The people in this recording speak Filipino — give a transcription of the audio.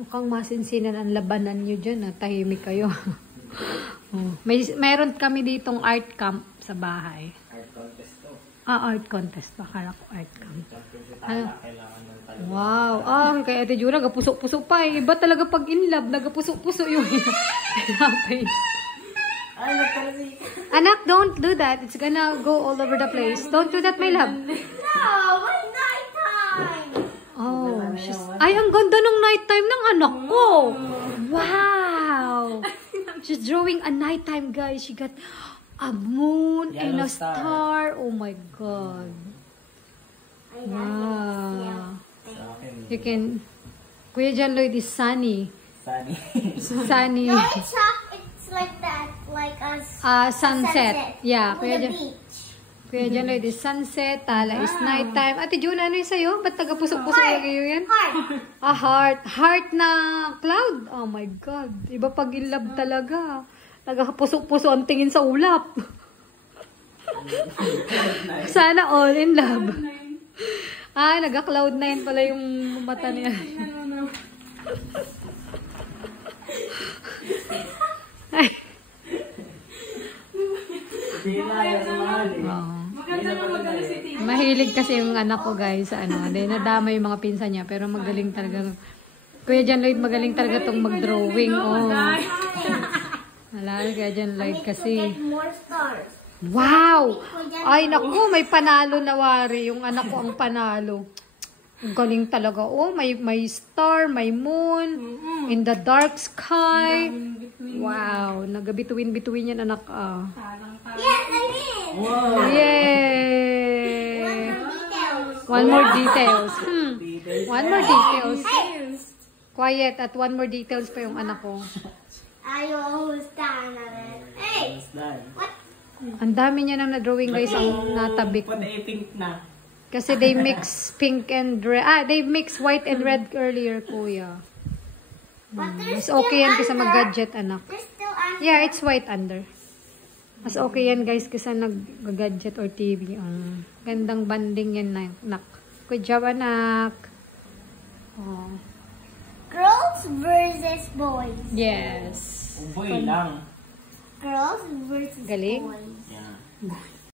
Mukhang masinsinan ang labanan nyo dyan. Tahimik kayo. Mayroon kami ditong art camp sa bahay. Art contest to. Art contest. Akala ko art camp. Wow. Kaya Ate Jura, nagapuso-puso pa eh. Iba talaga pag in love, nagapuso-puso yung hinapin. Ay, nagkarasi. Anak, don't do that. It's gonna go all over the place. Don't do that, my love. No, it's nighttime. Oh, ay, ang ganda ng nighttime ng anak ko. Wow. She's drawing a nighttime, guys. She got a moon and a star. Oh my God. Wow. You can... Kuya John Lloyd is sunny. Sunny. No, it's like that. Like a sunset. Yeah. On the beach. Kuya John Lloyd is sunset. Tala is nighttime. Ate Juna, ano yung sa'yo? Ba't taga-pusok-pusok kayo yan? Heart. A heart. Heart na cloud. Oh my God. Iba pag in love talaga. Taga-pusok-puso ang tingin sa ulap. Sana all in love. Naga-cloud 9 pala yung mata niya. Ay. Mahilig kasi yung anak ko, guys, sa nadama yung mga pinsan niya, pero magaling talaga. Kuya John Lloyd, magaling talaga tong mag-drawing. Kuya John Lloyd kasi. Wow! Ay, naku, may panalo na wari. Yung anak ko ang panalo. Galing talaga. May star, may moon, in the dark sky. Wow, nagabituin-bituin yan, anak. Yes, I did. Wow. Yay! One more details. One more details. Quiet, at one more details pa yung anak ko. I almost done it. Hey, what? Ang dami niya nang na-drawing, guys, ang natabi ko. Pati pink na. Kasi they mix pink and red. They mix white and red earlier, kuya. Mas okay yan kasi mag-gadget, anak. Yeah, it's white under. Mas okay yan, guys, kasi nag-gadget or TV. Gandang banding yan, anak. Good job, anak. Girls versus boys. Yes. Boy lang. Girls versus Galing. boys. Yeah.